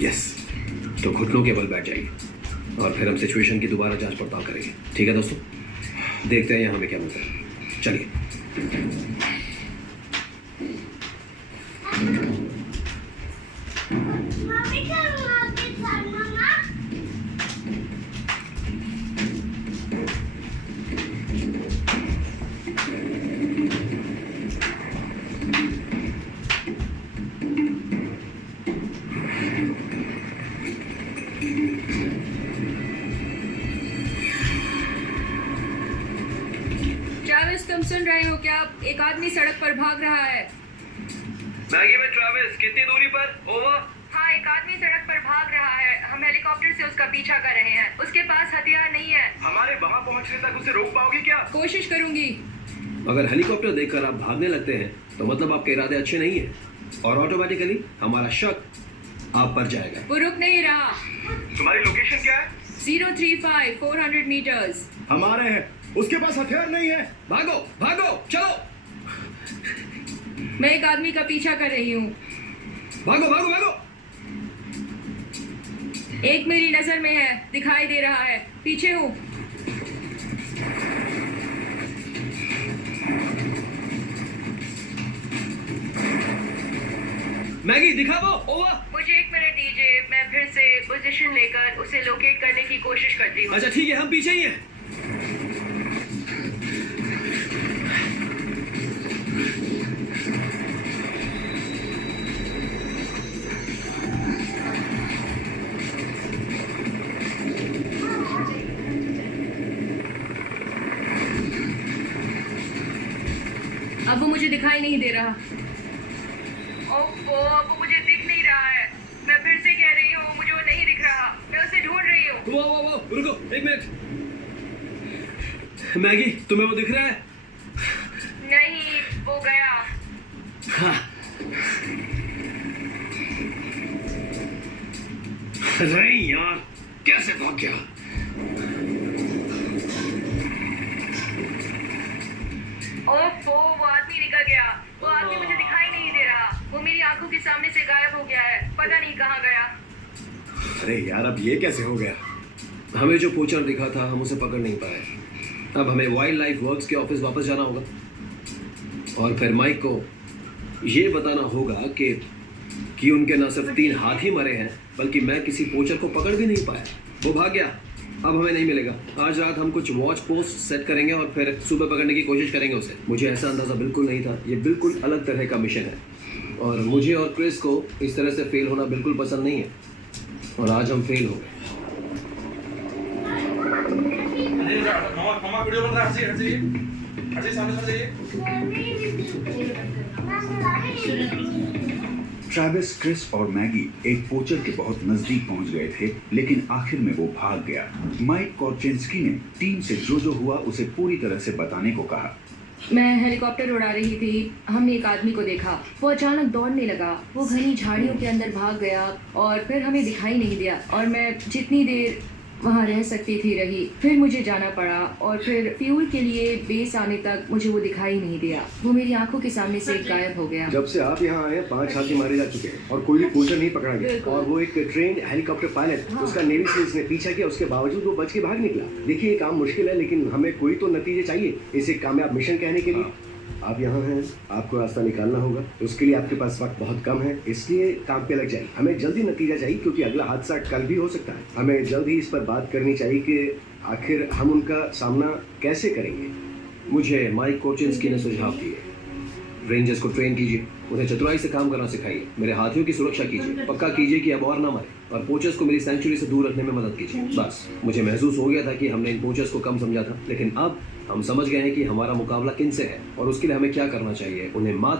Yes, तो घुटनों के बल बैठ जाइए और फिर हम सिचुएशन की दोबारा जांच पड़ताल करेंगे। ठीक है दोस्तों, देखते हैं यहाँ हमें क्या मिलता है। चलिए। ट्रैविस, तुम सुन रहे हो क्या? एक आदमी सड़क पर भाग रहा है। मैगी में ट्रैविस, कितनी दूरी पर? ओवर। हाँ, एक आदमी सड़क पर भाग रहा है। हम हेलीकॉप्टर से उसका पीछा कर रहे हैं। उसके पास हथियार नहीं है। हमारे वहां पहुंचने तक उसे रोक पाओगी क्या? कोशिश करूंगी। अगर हेलीकॉप्टर देखकर आप भागने लगते हैं तो मतलब आपके इरादे अच्छे नहीं हैं और ऑटोमेटिकली हमारा शक आप पर जाएगा। वो रुक नहीं रहा। तुम्हारी लोकेशन क्या है? 035 400 मीटर्स। हमारे हैं, उसके पास हथियार नहीं है। भागो भागो, चलो मैं एक आदमी का पीछा कर रही हूँ। भागो भागो भागो। एक मेरी नजर में है, दिखाई दे रहा है। पीछे हूँ। मैगी दिखा वो। ओवर। मुझे 1 मिनट दीजिए, मैं फिर से पोजीशन लेकर उसे लोकेट करने की कोशिश करती हूँ। अच्छा ठीक है, हम पीछे ही हैं। अब वो मुझे दिखाई नहीं दे रहा। ओफो, अब वो मुझे दिख नहीं रहा है। मैं फिर से कह रही हूँ, मुझे वो नहीं दिख रहा। मैं उसे ढूंढ रही हूँ। वो रुको 1 मिनट। मैगी, तुम्हें वो दिख रहा है? नहीं, वो गया। हाँ। नहीं यार, कैसे भाग गया? ओफो, वो आदमी निकल गया। वो आदमी मुझे दिखाई नहीं दे रहा। वो मेरी आंखों के सामने से गायब हो गया है। पता नहीं कहाँ गया। अरे यार, अब ये कैसे हो गया? हमें जो पोचर दिखा था हम उसे पकड़ नहीं पाए। अब हमें वाइल्ड लाइफ वर्क्स के ऑफिस वापस जाना होगा और फिर माइक को ये बताना होगा कि उनके न सिर्फ 3 हाथी मरे हैं बल्कि मैं किसी पोचर को पकड़ भी नहीं पाया। वो भाग गया, अब हमें नहीं मिलेगा। आज रात हम कुछ वॉच पोस्ट सेट करेंगे और फिर सुबह पकड़ने की कोशिश करेंगे उसे। मुझे ऐसा अंदाजा बिल्कुल नहीं था। ये बिल्कुल अलग तरह का मिशन है और मुझे और क्रिस को इस तरह से फेल होना बिल्कुल पसंद नहीं है और आज हम फेल हो गए। मामा वीडियो बन रहा है। हंसी सामने से ट्रैविस, क्रिस और मैगी एक पोचर के बहुत नजदीक पहुंच गए थे, लेकिन आखिर में वो भाग गया। माइक कॉर्चेंस्की ने टीम से जो हुआ उसे पूरी तरह से बताने को कहा। मैं हेलीकॉप्टर उड़ा रही थी। हमने एक आदमी को देखा। वो अचानक दौड़ने लगा। वो घनी झाड़ियों के अंदर भाग गया और फिर हमें दिखाई नहीं दिया और मैं जितनी देर वहाँ रह सकती थी रही। फिर मुझे जाना पड़ा और फिर फ्यूल के लिए बेस आने तक मुझे वो दिखाई नहीं दिया। वो मेरी आंखों के सामने से गायब हो गया। जब से आप यहाँ आए 5 हाथी मारे जा चुके हैं और कोई भी पोचर नहीं पकड़ा गया। और वो एक ट्रेन हेलीकॉप्टर पायलट, उसका नेवी से ने पीछा किया, उसके बावजूद वो बच के भाग निकला। देखिए, ये काम मुश्किल है लेकिन हमें कोई तो नतीजे चाहिए इसे कामयाब मिशन कहने के लिए। आप यहाँ हैं, आपको रास्ता निकालना होगा। उसके लिए आपके पास वक्त बहुत कम है, इसलिए काम पे लग जाइए। हमें जल्दी नतीजा चाहिए क्योंकि अगला हादसा कल भी हो सकता है। हमें जल्द ही इस पर बात करनी चाहिए कि आखिर हम उनका सामना कैसे करेंगे। मुझे माइक कोचिंस्की ने सुझाव दिए, रेंजर्स को ट्रेन कीजिए, उन्हें चतुराई से काम करना सिखाइए, मेरे हाथियों की सुरक्षा कीजिए, पक्का कीजिए कि अब और ना मरे और पोचर्स को मेरी सेंचुरी से दूर रखने में मदद कीजिए। बस मुझे महसूस हो गया था कि हमने इन पोचर्स को कम समझा था, लेकिन अब हम समझ गए हैं कि हमारा मुकाबला किनसे है और उसके लिए हमें क्या करना चाहिए। उन्हें मात